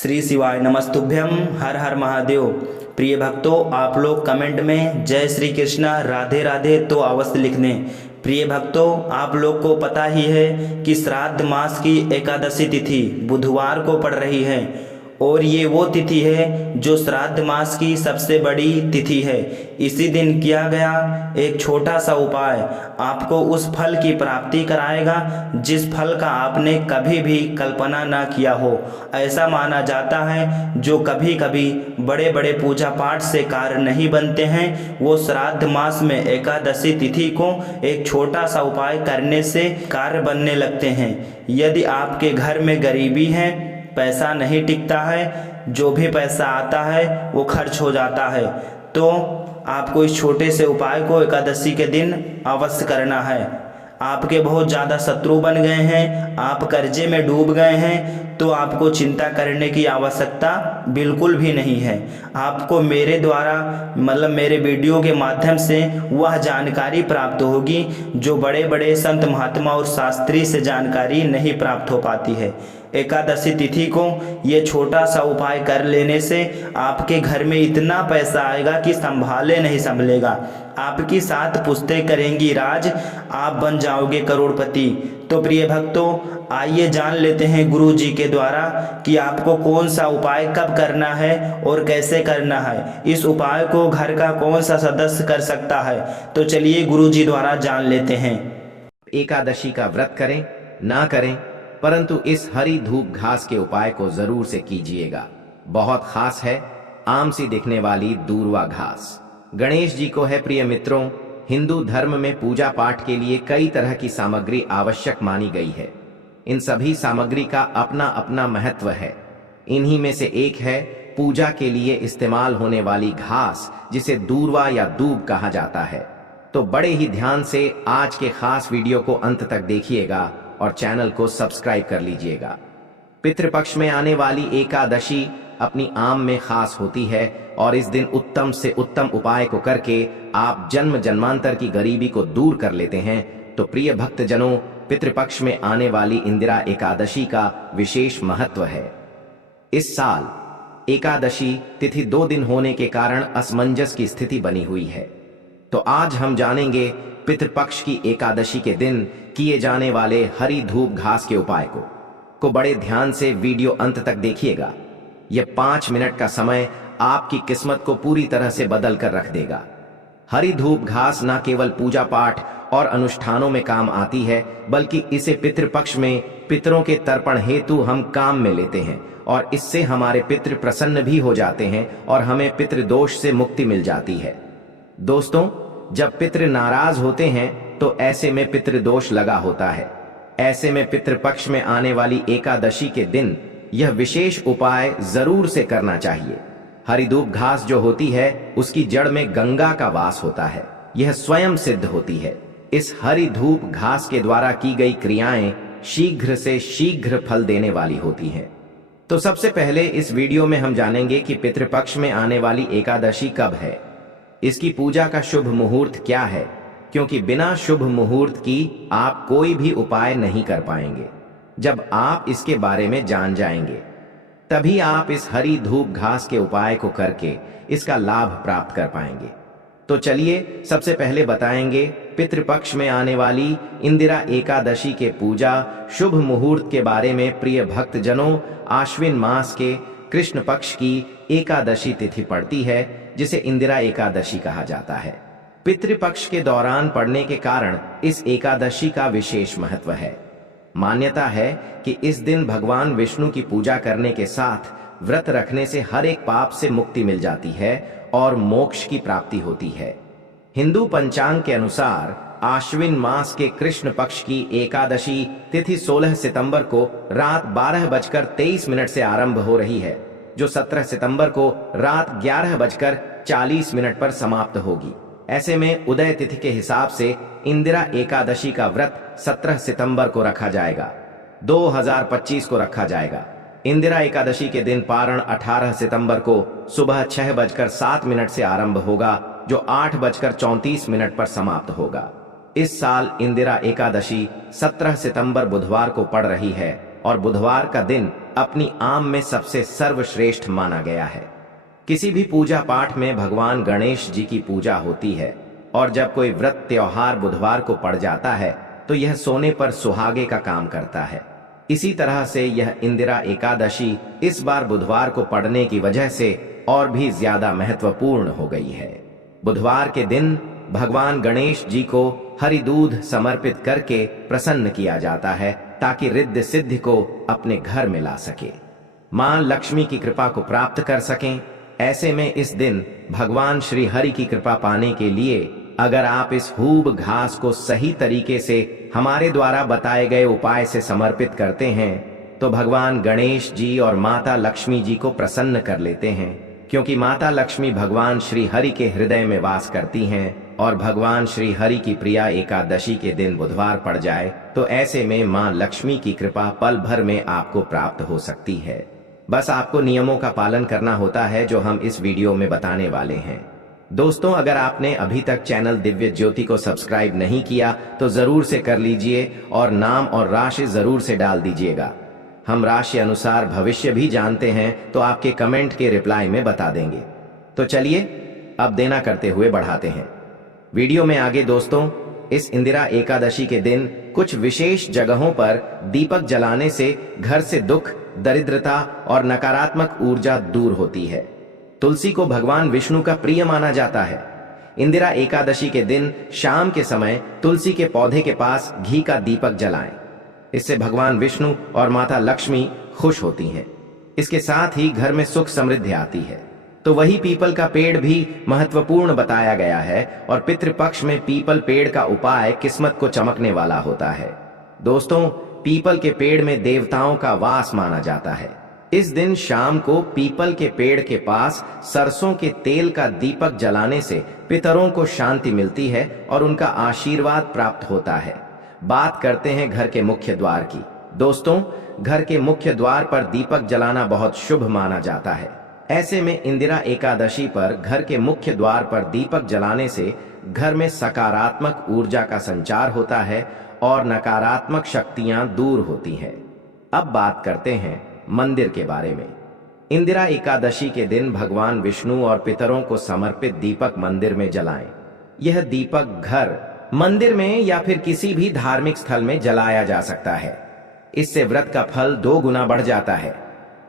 श्री शिवाय नमस्तुभ्यम। हर हर महादेव। प्रिय भक्तों, आप लोग कमेंट में जय श्री कृष्णा राधे राधे तो अवश्य लिख दें। प्रिय भक्तों, आप लोग को पता ही है कि श्राद्ध मास की एकादशी तिथि बुधवार को पड़ रही है और ये वो तिथि है जो श्राद्ध मास की सबसे बड़ी तिथि है। इसी दिन किया गया एक छोटा सा उपाय आपको उस फल की प्राप्ति कराएगा जिस फल का आपने कभी भी कल्पना ना किया हो। ऐसा माना जाता है जो कभी कभी बड़े बड़े पूजा पाठ से कार्य नहीं बनते हैं, वो श्राद्ध मास में एकादशी तिथि को एक छोटा सा उपाय करने से कार्य बनने लगते हैं। यदि आपके घर में गरीबी है, पैसा नहीं टिकता है, जो भी पैसा आता है वो खर्च हो जाता है, तो आपको इस छोटे से उपाय को एकादशी के दिन अवश्य करना है। आपके बहुत ज़्यादा शत्रु बन गए हैं, आप कर्जे में डूब गए हैं, तो आपको चिंता करने की आवश्यकता बिल्कुल भी नहीं है। आपको मेरे द्वारा मेरे वीडियो के माध्यम से वह जानकारी प्राप्त होगी जो बड़े बड़े संत महात्मा और शास्त्री से जानकारी नहीं प्राप्त हो पाती है। एकादशी तिथि को ये छोटा सा उपाय कर लेने से आपके घर में इतना पैसा आएगा कि संभाले नहीं संभलेगा। आपकी 7 पुश्तें करेंगी राज, आप बन जाओगे करोड़पति। तो प्रिय भक्तों, आइए जान लेते हैं गुरु जी के द्वारा कि आपको कौन सा उपाय कब करना है और कैसे करना है। इस उपाय को घर का कौन सा सदस्य कर सकता है, तो चलिए गुरु जी द्वारा जान लेते हैं। एकादशी का व्रत करें ना करें, परंतु इस हरी धूप घास के उपाय को जरूर से कीजिएगा। बहुत खास है, आम सी दिखने वाली दूर्वा घास गणेश जी को है। प्रिय मित्रों, हिंदू धर्म में पूजा पाठ के लिए कई तरह की सामग्री आवश्यक मानी गई है। इन सभी सामग्री का अपना अपना महत्व है। इन्हीं में से एक है पूजा के लिए इस्तेमाल होने वाली घास, जिसे दूर्वा या दूब कहा जाता है। तो बड़े ही ध्यान से आज के खास वीडियो को अंत तक देखिएगा और चैनल को सब्सक्राइब कर लीजिएगा। पितृपक्ष में आने वाली एकादशी अपनी आम में खास होती है और इस दिन उत्तम से उत्तम उपाय को करके आप जन्म जन्मांतर की गरीबी को दूर कर लेते हैं। तो प्रिय भक्तजनों, पितृपक्ष में आने वाली इंदिरा एकादशी का विशेष महत्व है। इस साल एकादशी तिथि 2 दिन होने के कारण असमंजस की स्थिति बनी हुई है। तो आज हम जानेंगे पितृपक्ष की एकादशी के दिन किए जाने वाले हरी धूप घास के उपाय को बड़े ध्यान से वीडियो अंत तक देखिएगा। यह 5 मिनट का समय आपकी किस्मत को पूरी तरह से बदल कर रख देगा। हरी धूप घास न केवल पूजा पाठ और अनुष्ठानों में काम आती है, बल्कि इसे पितृपक्ष में पितरों के तर्पण हेतु हम काम में लेते हैं और इससे हमारे पितृ प्रसन्न भी हो जाते हैं और हमें पितृदोष से मुक्ति मिल जाती है। दोस्तों, जब पितृ नाराज होते हैं तो ऐसे में पितृदोष लगा होता है। ऐसे में पितृपक्ष में आने वाली एकादशी के दिन यह विशेष उपाय जरूर से करना चाहिए। हरिधूप घास जो होती है उसकी जड़ में गंगा का वास होता है, यह स्वयं सिद्ध होती है। इस हरी धूप घास के द्वारा की गई क्रियाएं शीघ्र से शीघ्र फल देने वाली होती हैं। तो सबसे पहले इस वीडियो में हम जानेंगे कि पितृपक्ष में आने वाली एकादशी कब है, इसकी पूजा का शुभ मुहूर्त क्या है, क्योंकि बिना शुभ मुहूर्त की आप कोई भी उपाय नहीं कर पाएंगे। जब आप इसके बारे में जान जाएंगे तभी आप इस हरी धूप घास के उपाय को करके इसका लाभ प्राप्त कर पाएंगे। तो चलिए सबसे पहले बताएंगे पितृपक्ष में आने वाली इंदिरा एकादशी के पूजा शुभ मुहूर्त के बारे में। प्रिय भक्तजनों, आश्विन मास के कृष्ण पक्ष की एकादशी तिथि पड़ती है, जिसे इंदिरा एकादशी कहा जाता है। पितृपक्ष के दौरान पड़ने के कारण इस एकादशी का विशेष महत्व है। मान्यता है कि इस दिन भगवान विष्णु की पूजा करने के साथ व्रत रखने से हर एक पाप से मुक्ति मिल जाती है और मोक्ष की प्राप्ति होती है। हिंदू पंचांग के अनुसार आश्विन मास के कृष्ण पक्ष की एकादशी तिथि 16 सितंबर को रात 12:23 से आरंभ हो रही है, जो 17 सितंबर को रात 11:40 पर समाप्त होगी। ऐसे में उदय तिथि के हिसाब से इंदिरा एकादशी का व्रत 17 सितंबर को रखा जाएगा, 2025 को रखा जाएगा। इंदिरा एकादशी के दिन पारण 18 सितंबर को सुबह 6:07 से आरंभ होगा, जो 8:34 पर समाप्त होगा। इस साल इंदिरा एकादशी 17 सितंबर बुधवार को पड़ रही है और बुधवार का दिन अपनी आम में सबसे सर्वश्रेष्ठ माना गया है। किसी भी पूजा पाठ में भगवान गणेश जी की पूजा होती है और जब कोई व्रत त्योहार बुधवार को पड़ जाता है तो यह सोने पर सुहागे का काम करता है। इसी तरह से यह इंदिरा एकादशी इस बार बुधवार को पड़ने की वजह से और भी ज्यादा महत्वपूर्ण हो गई है। बुधवार के दिन भगवान गणेश जी को हरि दूध समर्पित करके प्रसन्न किया जाता है ताकि रिद्धि सिद्धि को अपने घर में ला सके, मां लक्ष्मी की कृपा को प्राप्त कर सकें। ऐसे में इस दिन भगवान श्री हरि की कृपा पाने के लिए अगर आप इस हूब घास को सही तरीके से हमारे द्वारा बताए गए उपाय से समर्पित करते हैं तो भगवान गणेश जी और माता लक्ष्मी जी को प्रसन्न कर लेते हैं, क्योंकि माता लक्ष्मी भगवान श्री हरि के हृदय में वास करती हैं और भगवान श्री हरि की प्रिया एकादशी के दिन बुधवार पड़ जाए तो ऐसे में मां लक्ष्मी की कृपा पल भर में आपको प्राप्त हो सकती है। बस आपको नियमों का पालन करना होता है जो हम इस वीडियो में बताने वाले हैं। दोस्तों, अगर आपने अभी तक चैनल दिव्य ज्योति को सब्सक्राइब नहीं किया तो जरूर से कर लीजिए और नाम और राशि जरूर से डाल दीजिएगा। हम राशि अनुसार भविष्य भी जानते हैं तो आपके कमेंट के रिप्लाई में बता देंगे। तो चलिए अब देना करते हुए बढ़ाते हैं वीडियो में आगे। दोस्तों, इस इंदिरा एकादशी के दिन कुछ विशेष जगहों पर दीपक जलाने से घर से दुख, दरिद्रता और नकारात्मक ऊर्जा दूर होती है। तुलसी को भगवान विष्णु का प्रिय माना जाता है। इंदिरा एकादशी के दिन शाम के समय तुलसी के पौधे के पास घी का दीपक जलाएं। इससे भगवान विष्णु और माता लक्ष्मी खुश होती हैं। इसके साथ ही घर में सुख समृद्धि आती है। तो वही पीपल का पेड़ भी महत्वपूर्ण बताया गया है और पितृपक्ष में पीपल पेड़ का उपाय किस्मत को चमकने वाला होता है। दोस्तों, पीपल के पेड़ में देवताओं का वास माना जाता है। इस दिन शाम को पीपल के पेड़ के पास सरसों के तेल का दीपक जलाने से पितरों को शांति मिलती है और उनका आशीर्वाद प्राप्त होता है। बात करते हैं घर के मुख्य द्वार की। दोस्तों, घर के मुख्य द्वार पर दीपक जलाना बहुत शुभ माना जाता है। ऐसे में इंदिरा एकादशी पर घर के मुख्य द्वार पर दीपक जलाने से घर में सकारात्मक ऊर्जा का संचार होता है और नकारात्मक शक्तियां दूर होती हैं। अब बात करते हैं मंदिर के बारे में। इंदिरा एकादशी के दिन भगवान विष्णु और पितरों को समर्पित दीपक मंदिर में जलाएं। यह दीपक घर, मंदिर में या फिर किसी भी धार्मिक स्थल में जलाया जा सकता है। इससे व्रत का फल 2 गुना बढ़ जाता है।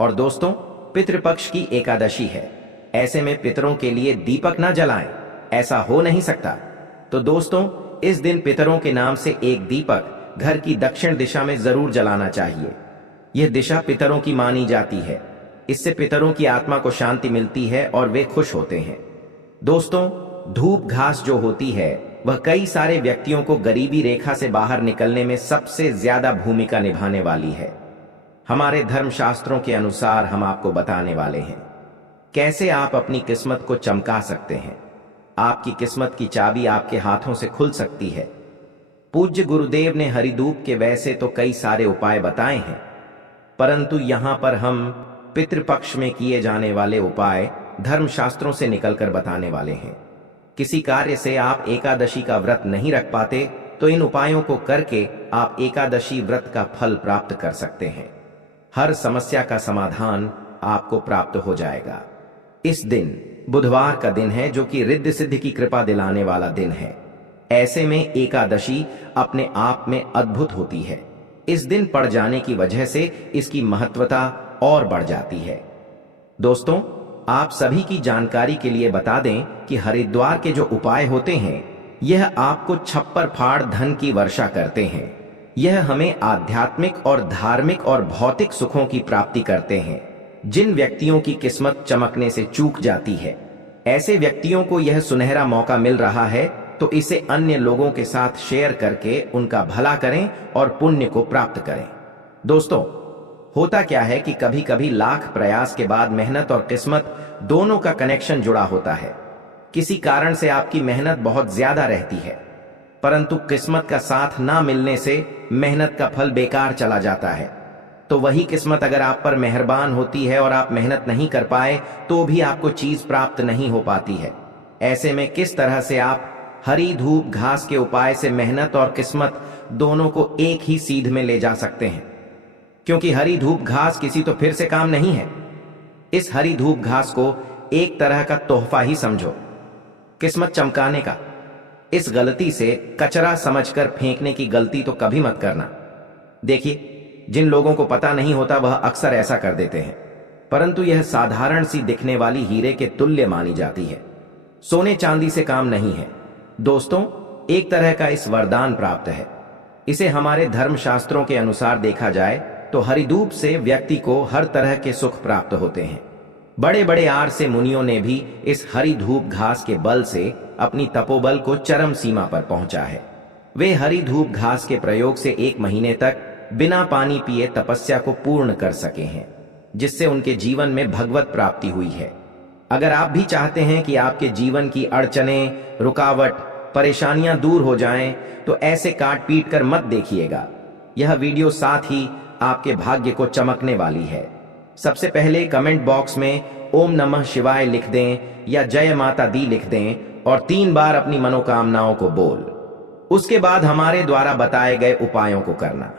और दोस्तों, पितृपक्ष की एकादशी है, ऐसे में पितरों के लिए दीपक ना जलाएं, ऐसा हो नहीं सकता। तो दोस्तों, इस दिन पितरों के नाम से एक दीपक घर की दक्षिण दिशा में जरूर जलाना चाहिए। यह दिशा पितरों की मानी जाती है। इससे पितरों की आत्मा को शांति मिलती है और वे खुश होते हैं। दोस्तों, धूप घास जो होती है वह कई सारे व्यक्तियों को गरीबी रेखा से बाहर निकलने में सबसे ज्यादा भूमिका निभाने वाली है। हमारे धर्मशास्त्रों के अनुसार हम आपको बताने वाले हैं कैसे आप अपनी किस्मत को चमका सकते हैं। आपकी किस्मत की चाबी आपके हाथों से खुल सकती है। पूज्य गुरुदेव ने हरिधूप के वैसे तो कई सारे उपाय बताए हैं, परंतु यहां पर हम पितृपक्ष में किए जाने वाले उपाय धर्मशास्त्रों से निकलकर बताने वाले हैं। किसी कार्य से आप एकादशी का व्रत नहीं रख पाते तो इन उपायों को करके आप एकादशी व्रत का फल प्राप्त कर सकते हैं। हर समस्या का समाधान आपको प्राप्त हो जाएगा। इस दिन बुधवार का दिन है जो कि रिद्धि सिद्धि की कृपा दिलाने वाला दिन है। ऐसे में एकादशी अपने आप में अद्भुत होती है। इस दिन पड़ जाने की वजह से इसकी महत्वता और बढ़ जाती है। दोस्तों, आप सभी की जानकारी के लिए बता दें कि हरिद्वार के जो उपाय होते हैं यह आपको छप्पर फाड़ धन की वर्षा करते हैं। यह हमें आध्यात्मिक और धार्मिक और भौतिक सुखों की प्राप्ति करते हैं। जिन व्यक्तियों की किस्मत चमकने से चूक जाती है, ऐसे व्यक्तियों को यह सुनहरा मौका मिल रहा है, तो इसे अन्य लोगों के साथ शेयर करके उनका भला करें और पुण्य को प्राप्त करें। दोस्तों, होता क्या है कि कभी कभी लाख प्रयास के बाद मेहनत और किस्मत दोनों का कनेक्शन जुड़ा होता है। किसी कारण से आपकी मेहनत बहुत ज्यादा रहती है, परंतु किस्मत का साथ ना मिलने से मेहनत का फल बेकार चला जाता है। तो वही किस्मत अगर आप पर मेहरबान होती है और आप मेहनत नहीं कर पाए तो भी आपको चीज प्राप्त नहीं हो पाती है। ऐसे में किस तरह से आप हरी धूप घास के उपाय से मेहनत और किस्मत दोनों को एक ही सीध में ले जा सकते हैं? क्योंकि हरी धूप घास किसी तो फिर से काम नहीं है। इस हरी धूप घास को एक तरह का तोहफा ही समझो, किस्मत चमकाने का। इस गलती से कचरा समझकर फेंकने की गलती तो कभी मत करना। देखिए, जिन लोगों को पता नहीं होता वह अक्सर ऐसा कर देते हैं, परंतु यह साधारण सी दिखने वाली हीरे के तुल्य मानी जाती है। सोने चांदी से काम नहीं है दोस्तों, एक तरह का इस वरदान प्राप्त है। इसे हमारे धर्मशास्त्रों के अनुसार देखा जाए तो हरिधूप से व्यक्ति को हर तरह के सुख प्राप्त होते हैं। बड़े बड़े आर से मुनियों ने भी इस हरी धूप घास के बल से अपनी तपोबल को चरम सीमा पर पहुंचा है। वे हरी धूप घास के प्रयोग से 1 महीने तक बिना पानी पिए तपस्या को पूर्ण कर सके हैं, जिससे उनके जीवन में भगवत प्राप्ति हुई है। अगर आप भी चाहते हैं कि आपके जीवन की अड़चने, रुकावट, परेशानियां दूर हो जाएं, तो ऐसे काट पीट कर मत देखिएगा। यह वीडियो साथ ही आपके भाग्य को चमकने वाली है। सबसे पहले कमेंट बॉक्स में ओम नमः शिवाय लिख दें या जय माता दी लिख दें और 3 बार अपनी मनोकामनाओं को बोल। उसके बाद हमारे द्वारा बताए गए उपायों को करना।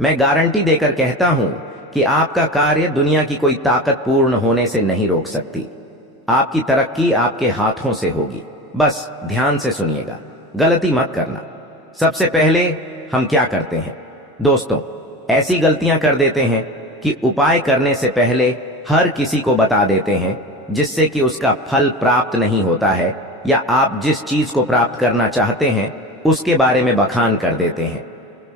मैं गारंटी देकर कहता हूं कि आपका कार्य दुनिया की कोई ताकत पूर्ण होने से नहीं रोक सकती। आपकी तरक्की आपके हाथों से होगी। बस ध्यान से सुनिएगा, गलती मत करना। सबसे पहले हम क्या करते हैं दोस्तों, ऐसी गलतियां कर देते हैं कि उपाय करने से पहले हर किसी को बता देते हैं, जिससे कि उसका फल प्राप्त नहीं होता है, या आप जिस चीज को प्राप्त करना चाहते हैं उसके बारे में बखान कर देते हैं।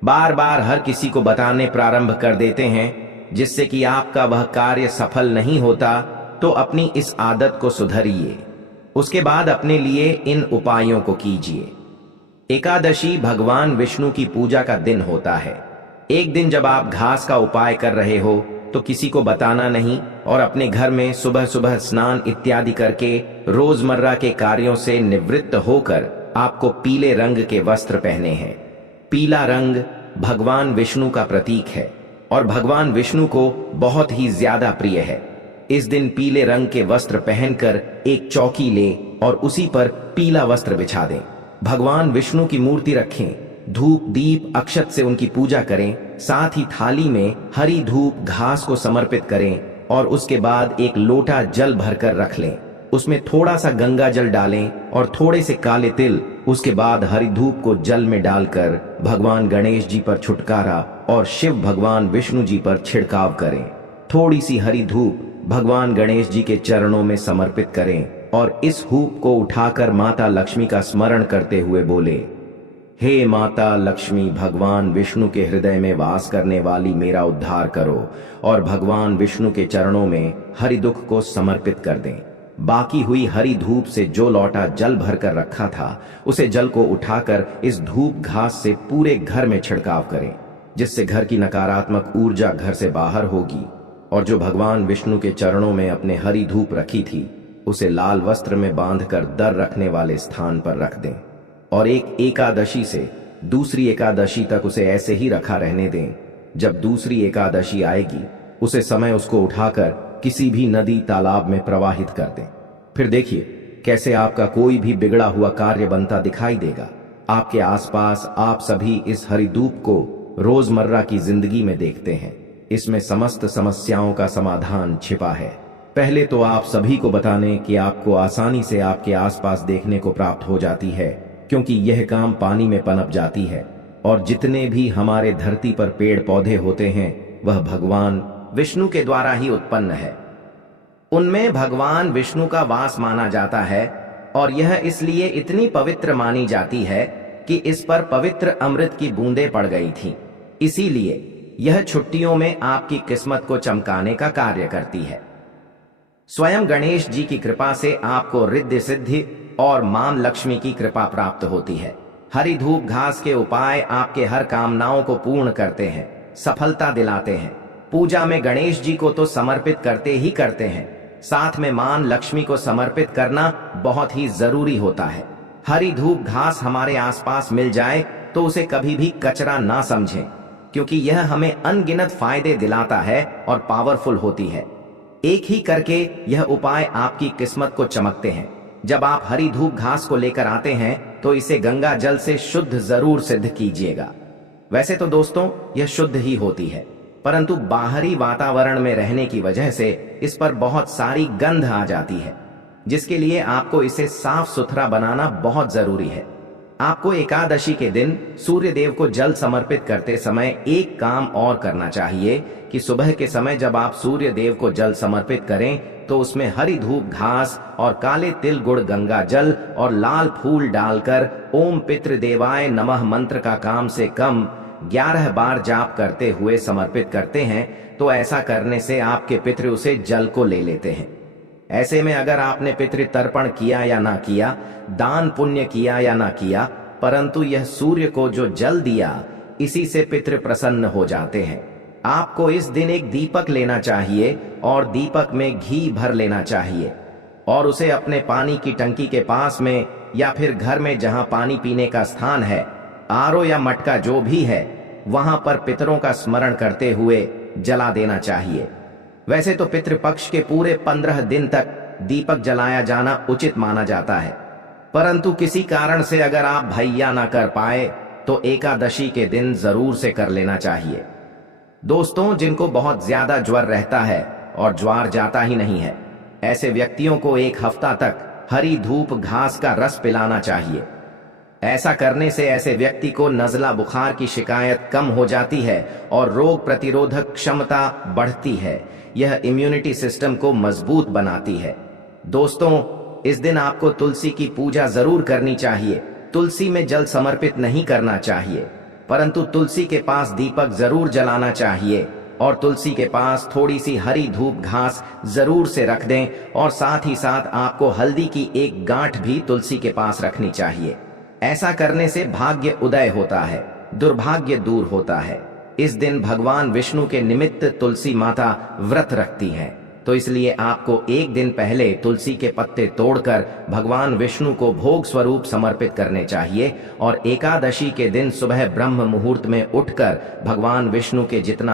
बार बार हर किसी को बताने प्रारंभ कर देते हैं, जिससे कि आपका वह कार्य सफल नहीं होता। तो अपनी इस आदत को सुधरिए। उसके बाद अपने लिए इन उपायों को कीजिए। एकादशी भगवान विष्णु की पूजा का दिन होता है। एक दिन जब आप घास का उपाय कर रहे हो तो किसी को बताना नहीं और अपने घर में सुबह सुबह स्नान इत्यादि करके रोजमर्रा के कार्यों से निवृत्त होकर आपको पीले रंग के वस्त्र पहने हैं। पीला रंग भगवान विष्णु का प्रतीक है और भगवान विष्णु को बहुत ही ज्यादा प्रिय है। इस दिन पीले रंग के वस्त्र पहनकर एक चौकी ले और उसी पर पीला वस्त्र बिछा दें। भगवान विष्णु की मूर्ति रखें, धूप दीप अक्षत से उनकी पूजा करें। साथ ही थाली में हरी धूप घास को समर्पित करें और उसके बाद एक लोटा जल भरकर रख लें। उसमें थोड़ा सा गंगा जल डालें और थोड़े से काले तिल। उसके बाद हरी धूप को जल में डालकर भगवान गणेश जी पर छुटकारा और शिव भगवान विष्णु जी पर छिड़काव करें। थोड़ी सी हरी धूप भगवान गणेश जी के चरणों में समर्पित करें और इस हूप को उठाकर माता लक्ष्मी का स्मरण करते हुए बोले, हे माता लक्ष्मी, भगवान विष्णु के हृदय में वास करने वाली मेरा उद्धार करो। और भगवान विष्णु के चरणों में हरि दुख को समर्पित कर दें। बाकी हुई हरी धूप से जो लोटा जल भरकर रखा था, उसे जल को उठाकर इस धूप घास से पूरे घर में छिड़काव करें, जिससे घर की नकारात्मक ऊर्जा घर से बाहर होगी। और जो भगवान विष्णु के चरणों में अपने हरी धूप रखी थी, उसे लाल वस्त्र में बांधकर दर रखने वाले स्थान पर रख दें और एक एकादशी से दूसरी एकादशी तक उसे ऐसे ही रखा रहने दें। जब दूसरी एकादशी आएगी, उसे समय उसको उठाकर किसी भी नदी तालाब में प्रवाहित कर दें। फिर देखिए कैसे आपका कोई भी बिगड़ा हुआ कार्य बनता दिखाई देगा। आपके आसपास आप सभी इस हरी धूप को रोजमर्रा की जिंदगी में देखते हैं। इसमें समस्त समस्याओं का समाधान छिपा है। पहले तो आप सभी को बताने कि आपको आसानी से आपके आसपास देखने को प्राप्त हो जाती है, क्योंकि यह काम पानी में पनप जाती है। और जितने भी हमारे धरती पर पेड़ पौधे होते हैं, वह भगवान विष्णु के द्वारा ही उत्पन्न है। उनमें भगवान विष्णु का वास माना जाता है और यह इसलिए इतनी पवित्र मानी जाती है कि इस पर पवित्र अमृत की बूंदें पड़ गई थीं। इसीलिए यह छुट्टियों में आपकी किस्मत को चमकाने का कार्य करती है। स्वयं गणेश जी की कृपा से आपको रिद्धि सिद्धि और मां लक्ष्मी की कृपा प्राप्त होती है। हरी धूप घास के उपाय आपके हर कामनाओं को पूर्ण करते हैं, सफलता दिलाते हैं। पूजा में गणेश जी को तो समर्पित करते ही करते हैं, साथ में मां लक्ष्मी को समर्पित करना बहुत ही जरूरी होता है। हरी धूप घास हमारे आसपास मिल जाए तो उसे कभी भी कचरा ना समझें, क्योंकि यह हमें अनगिनत फायदे दिलाता है और पावरफुल होती है। एक ही करके यह उपाय आपकी किस्मत को चमकते हैं। जब आप हरी धूप घास को लेकर आते हैं तो इसे गंगा जल से शुद्ध जरूर सिद्ध कीजिएगा। वैसे तो दोस्तों यह शुद्ध ही होती है, परंतु बाहरी वातावरण में रहने की वजह से इस पर बहुत सारी गंध आ जाती है, जिसके लिए आपको इसे साफ सुथरा बनाना बहुत जरूरी है। आपको एकादशी के दिन सूर्य देव को जल समर्पित करते समय एक काम और करना चाहिए कि सुबह के समय जब आप सूर्य देव को जल समर्पित करें तो उसमें हरी धूप घास और काले तिल गुड़ गंगा जल और लाल फूल डालकर ओम पितृदेवाय नमः मंत्र का काम से कम 11 बार जाप करते हुए समर्पित करते हैं, तो ऐसा करने से आपके पितृ उसे जल को ले लेते हैं। ऐसे में अगर आपने पितृ तर्पण किया या ना किया, दान पुण्य किया या ना किया, परंतु यह सूर्य को जो जल दिया, इसी से पितृ प्रसन्न हो जाते हैं। आपको इस दिन एक दीपक लेना चाहिए और दीपक में घी भर लेना चाहिए और उसे अपने पानी की टंकी के पास में या फिर घर में जहां पानी पीने का स्थान है, आरओ या मटका जो भी है, वहां पर पितरों का स्मरण करते हुए जला देना चाहिए। वैसे तो पितृपक्ष के पूरे 15 दिन तक दीपक जलाया जाना उचित माना जाता है, परंतु किसी कारण से अगर आप भैया ना कर पाए तो एकादशी के दिन जरूर से कर लेना चाहिए। दोस्तों, जिनको बहुत ज्यादा ज्वर रहता है और ज्वर जाता ही नहीं है, ऐसे व्यक्तियों को एक हफ्ता तक हरी धूप घास का रस पिलाना चाहिए। ऐसा करने से ऐसे व्यक्ति को नज़ला बुखार की शिकायत कम हो जाती है और रोग प्रतिरोधक क्षमता बढ़ती है। यह इम्यूनिटी सिस्टम को मजबूत बनाती है। दोस्तों, इस दिन आपको तुलसी की पूजा जरूर करनी चाहिए। तुलसी में जल समर्पित नहीं करना चाहिए, परंतु तुलसी के पास दीपक जरूर जलाना चाहिए और तुलसी के पास थोड़ी सी हरी धूप घास जरूर से रख दें और साथ ही साथ आपको हल्दी की एक गांठ भी तुलसी के पास रखनी चाहिए। ऐसा करने से भाग्य उदय होता है, दुर्भाग्य दूर होता है। इस दिन भगवान विष्णु के निमित्त तुलसी माता व्रत रखती हैं, तो इसलिए आपको एक दिन पहले तुलसी के पत्ते तोड़कर भगवान विष्णु को भोग स्वरूप समर्पित करने चाहिए और एकादशी के दिन सुबह ब्रह्म मुहूर्त में उठकर भगवान विष्णु के जितना